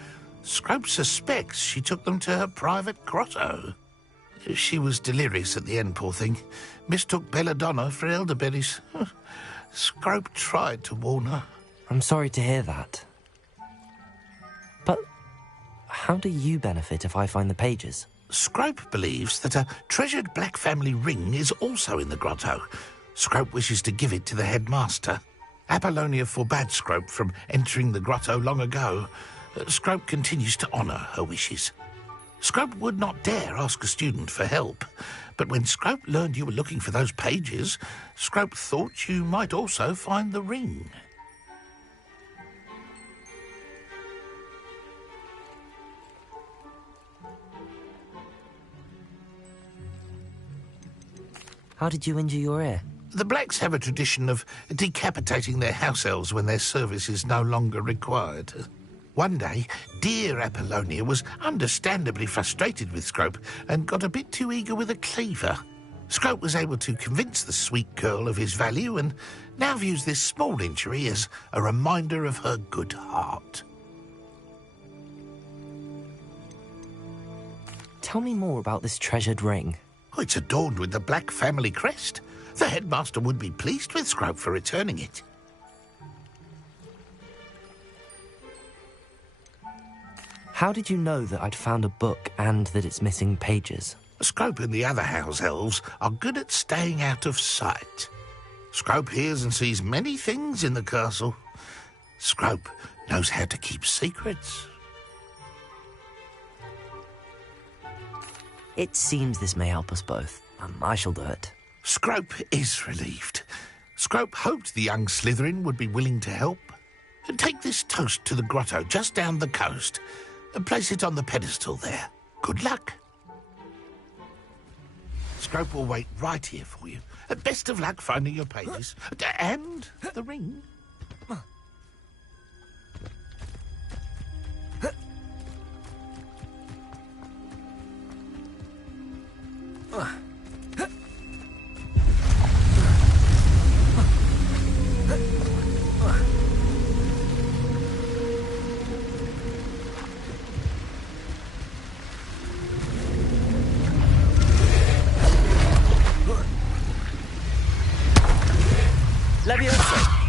Scrope suspects she took them to her private grotto. She was delirious at the end, poor thing. Mistook belladonna for elderberries. Scrope tried to warn her. I'm sorry to hear that. But how do you benefit if I find the pages? Scrope believes that a treasured black family ring is also in the grotto. Scrope wishes to give it to the headmaster. Apollonia forbade Scrope from entering the grotto long ago. Scrope continues to honour her wishes. Scrope would not dare ask a student for help, but when Scrope learned you were looking for those pages, Scrope thought you might also find the ring. How did you injure your ear? The Blacks have a tradition of decapitating their house elves when their service is no longer required. One day, dear Apollonia was understandably frustrated with Scrope and got a bit too eager with a cleaver. Scrope was able to convince the sweet girl of his value and now views this small injury as a reminder of her good heart. Tell me more about this treasured ring. Oh, it's adorned with the Black family crest. The headmaster would be pleased with Scrope for returning it. How did you know that I'd found a book and that it's missing pages? Scrope and the other house elves are good at staying out of sight. Scrope hears and sees many things in the castle. Scrope knows how to keep secrets. It seems this may help us both. I shall do it. Scrope is relieved. Scrope hoped the young Slytherin would be willing to help. Take this toast to the grotto just down the coast and place it on the pedestal there. Good luck. Scrope will wait right here for you. Best of luck finding your pages. And the ring. Leviosa!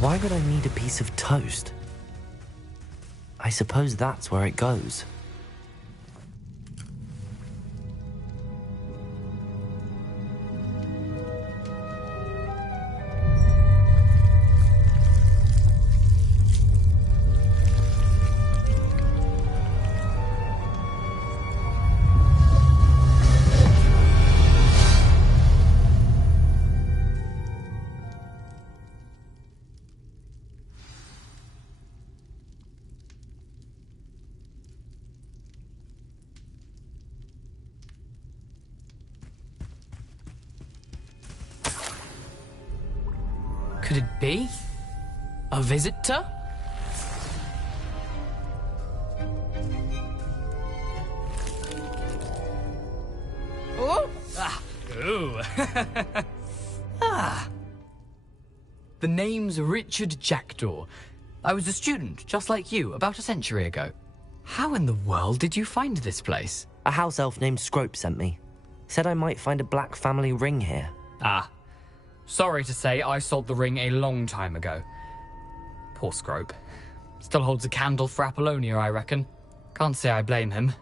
Why would I need a piece of toast? I suppose that's where it goes. Could it be? A visitor? Oh! Ah! Ooh! Ah! The name's Richard Jackdaw. I was a student, just like you, about a century ago. How in the world did you find this place? A house elf named Scrope sent me. Said I might find a black family ring here. Ah. Sorry to say, I sold the ring a long time ago. Poor Scrope. Still holds a candle for Apollonia, I reckon. Can't say I blame him.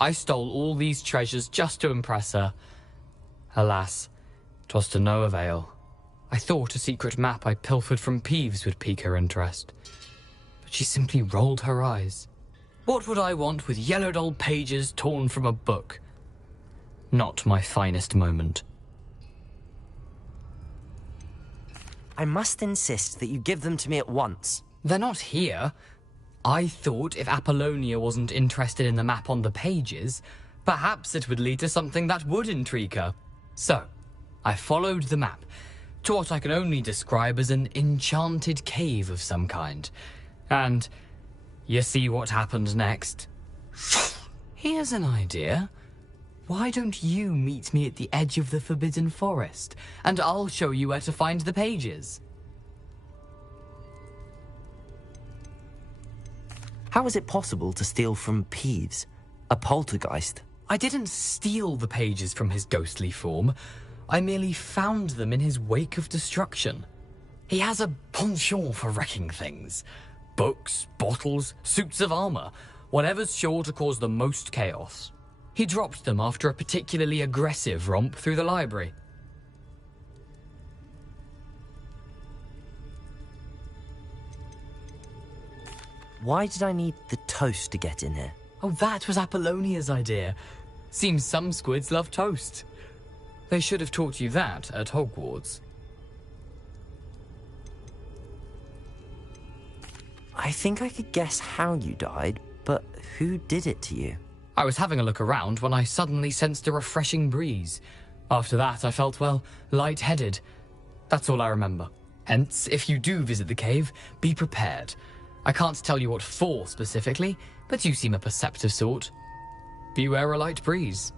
I stole all these treasures just to impress her. Alas, 'twas to no avail. I thought a secret map I pilfered from Peeves would pique her interest. But she simply rolled her eyes. What would I want with yellowed old pages torn from a book? Not my finest moment. I must insist that you give them to me at once. They're not here. I thought if Apollonia wasn't interested in the map on the pages, perhaps it would lead to something that would intrigue her. So, I followed the map to what I can only describe as an enchanted cave of some kind. And you see what happened next? Here's an idea. Why don't you meet me at the edge of the Forbidden Forest, and I'll show you where to find the pages? How is it possible to steal from Peeves, a poltergeist? I didn't steal the pages from his ghostly form. I merely found them in his wake of destruction. He has a penchant for wrecking things. Books, bottles, suits of armor, whatever's sure to cause the most chaos. He dropped them after a particularly aggressive romp through the library. Why did I need the toast to get in here? Oh, that was Apollonia's idea. Seems some squids love toast. They should have taught you that at Hogwarts. I think I could guess how you died, but who did it to you? I was having a look around when I suddenly sensed a refreshing breeze. After that, I felt, well, lightheaded. That's all I remember. Hence, if you do visit the cave, be prepared. I can't tell you what for specifically, but you seem a perceptive sort. Beware a light breeze.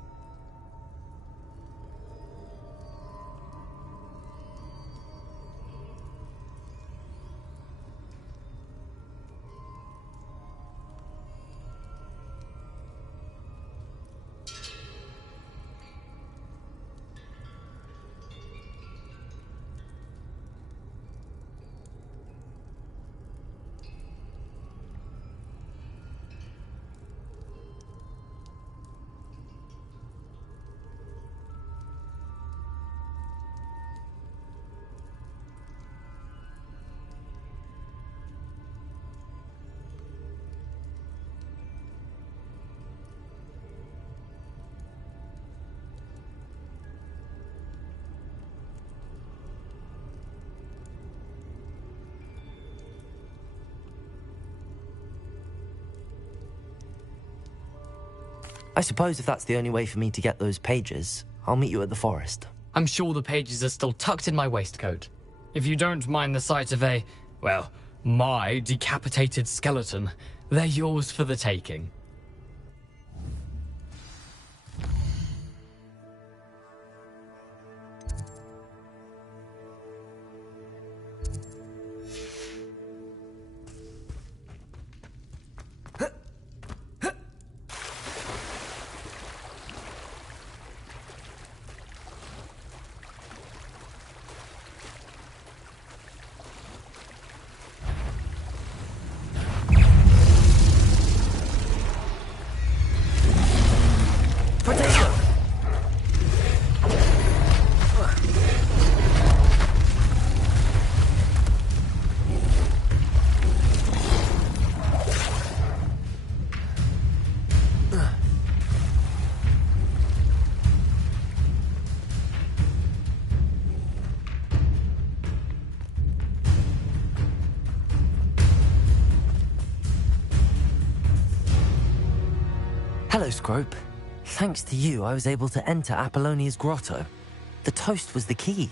I suppose if that's the only way for me to get those pages, I'll meet you at the forest. I'm sure the pages are still tucked in my waistcoat. If you don't mind the sight of a, well, my decapitated skeleton, they're yours for the taking. Hello, Scrope. Thanks to you, I was able to enter Apollonia's grotto. The toast was the key.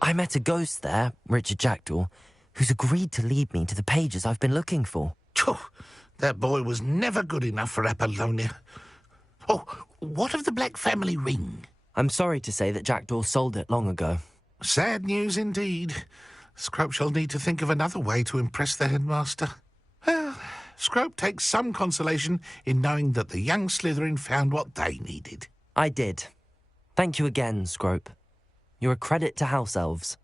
I met a ghost there, Richard Jackdaw, who's agreed to lead me to the pages I've been looking for. That boy was never good enough for Apollonia. Oh, what of the Black family ring? I'm sorry to say that Jackdaw sold it long ago. Sad news indeed. Scrope shall need to think of another way to impress the headmaster. Well, Scrope takes some consolation in knowing that the young Slytherin found what they needed. I did. Thank you again, Scrope. You're a credit to House Elves.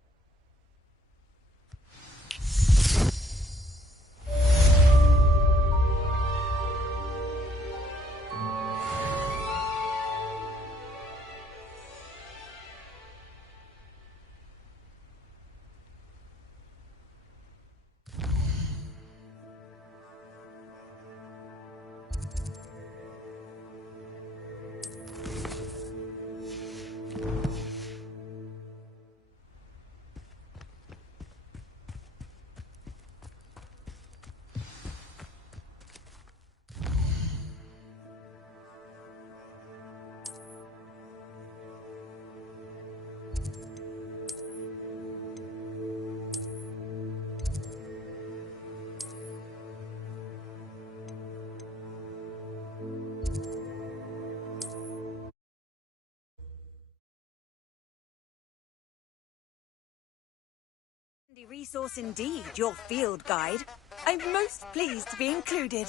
Resource indeed, your field guide. I'm most pleased to be included.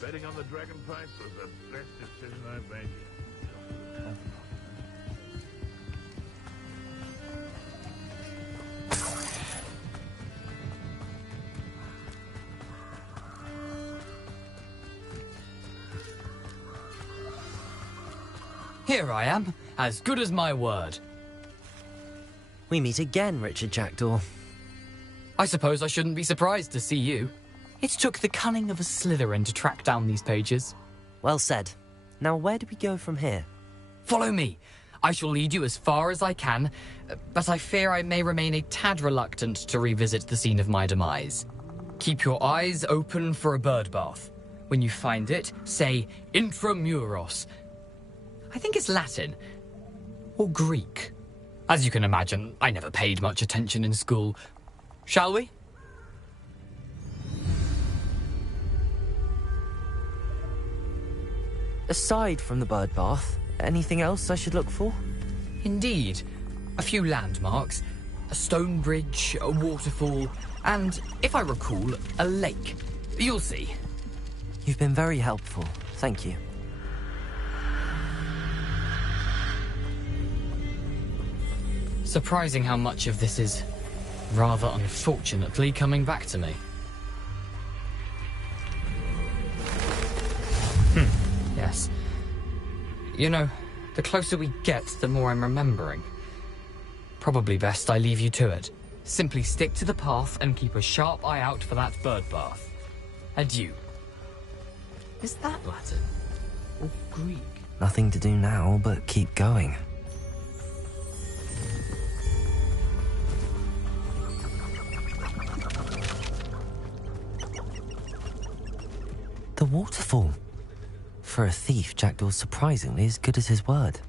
Betting on the dragon price was the best decision I've made yet. Here I am, as good as my word. We meet again, Richard Jackdaw. I suppose I shouldn't be surprised to see you. It took the cunning of a Slytherin to track down these pages. Well said. Now where do we go from here? Follow me. I shall lead you as far as I can, but I fear I may remain a tad reluctant to revisit the scene of my demise. Keep your eyes open for a bird bath. When you find it, say intramuros. I think it's Latin. Or Greek. As you can imagine, I never paid much attention in school. Shall we? Aside from the bird bath, anything else I should look for? Indeed. A few landmarks, a stone bridge, a waterfall, and, if I recall, a lake. You'll see. You've been very helpful. Thank you. Surprising how much of this is, rather unfortunately, coming back to me. Yes. You know, the closer we get, the more I'm remembering. Probably best I leave you to it. Simply stick to the path and keep a sharp eye out for that bird bath. Adieu. Is that Latin? Or Greek? Nothing to do now but keep going. The waterfall. For a thief, Jackdaw's surprisingly as good as his word.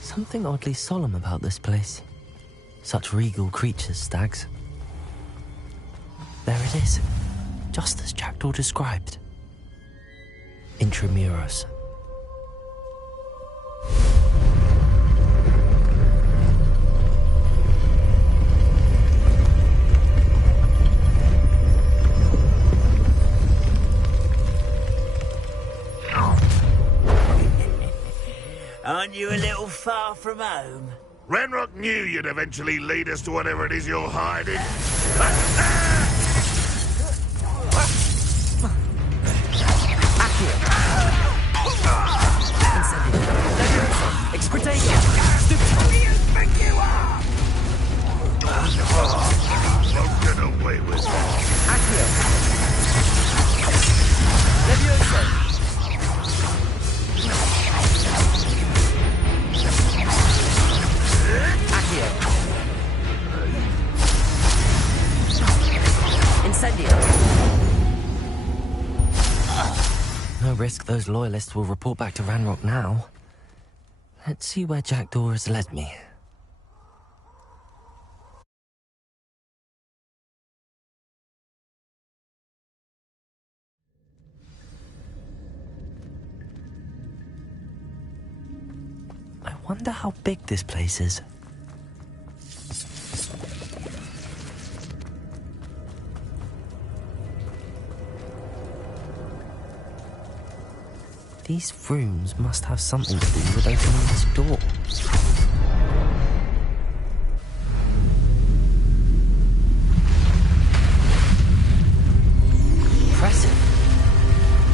Something oddly solemn about this place. Such regal creatures, stags. There it is, just as Jackdaw described. Intramuros. far from home. Ranrock knew you'd eventually lead us to whatever it is you're hiding. Don't get away with it. No risk those loyalists will report back to Ranrock now. Let's see where Jackdaw has led me. I wonder how big this place is. These rooms must have something to do with opening this door. Impressive.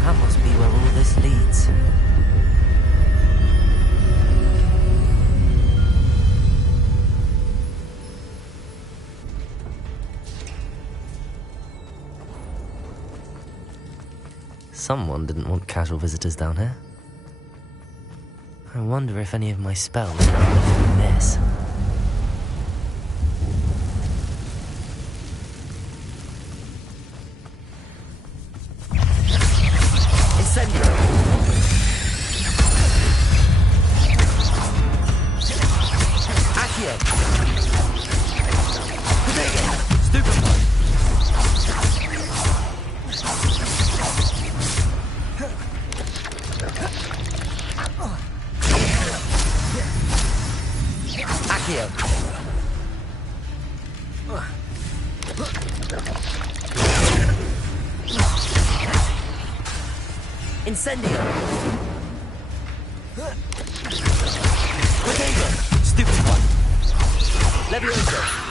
That must be where all this leads. Someone didn't want casual visitors down here. I wonder if any of my spells are from this. Incendio! Accio! Stupefy! Accio! Incendio! Stupefy! Levioso!